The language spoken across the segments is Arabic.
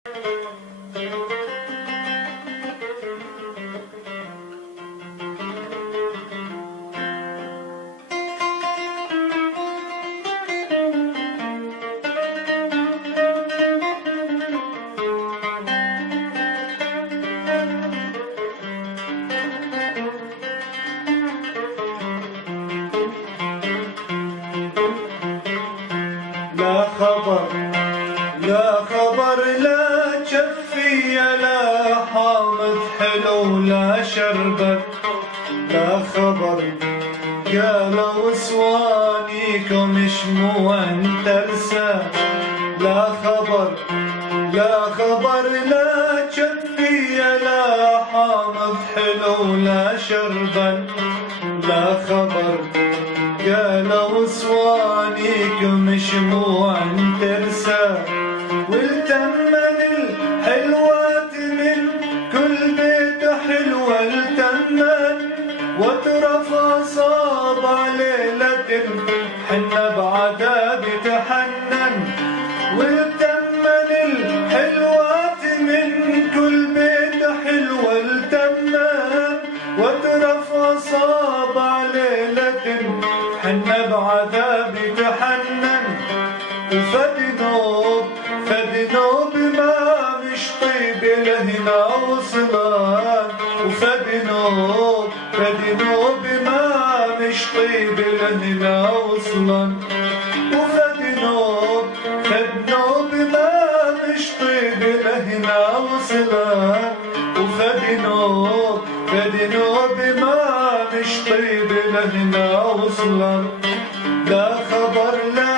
لا خبر لا خبر لا جفي لا حامض حلو لا شربت. لا خبر قالوا سوانيكم شموع ترسى. لا خبر لا خبر لا جفي لا حامض حلو لا شربت. لا خبر قالوا صوانيكم شموع ترسى. والتمن الحلوات من كل بيت حلوة التمن وترف أصابع ليلة حنا بعذاب تحنن. والتمن الحلوات من كل بيت حلوة التمن وترف أصابع ليلة حنا بعذاب تحنن. وفدنوب فدنوب ما مش طيب لهنا وصلان. وفدنوب فدنوب ما مش طيب لهنا وصلان. وفدنوب فدنوب ما مش طيب لهنا وصلان. وفدنوب فدنوب ما مش طيب لهنا وصلان. لا خبر لا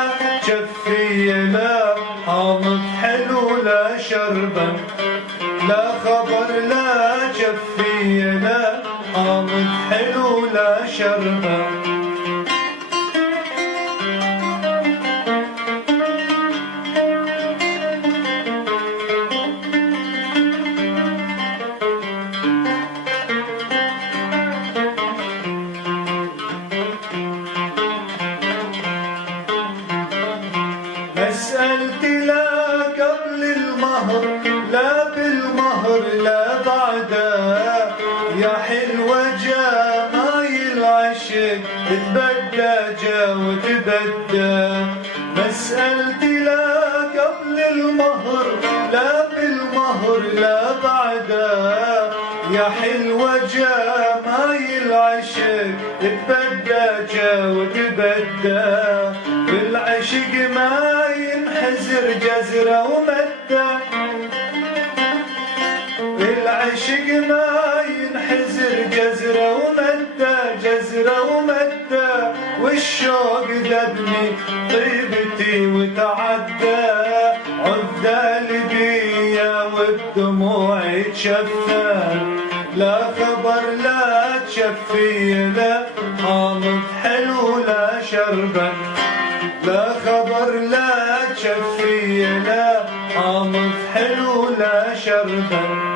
جفي لا حامض حلو لا شربا. لا خبر لا جفي لا حامض حلو لا شربا. مسألتي لا قبل المهر لا بالمهر لا بعده. يا حلوة جمايل عشق تبدى جا وتبدى. مسألتي لا قبل المهر لا بالمهر لا بعده. يا حلوة جمايل عشق تبدى جا وتبدى. بالعشق ما ينحزر جزرة ومدة. بالعشق ما ينحزر جزرة ومدة جزرة ومدة. والشوق ذبني طيبتي وتعدى. عذالي بيا والدموع يتشفى. لا خبر لا تشفي لا حامض حلو لا شربا. لا خبر لا تشفي لا حامض حلو لا شربا.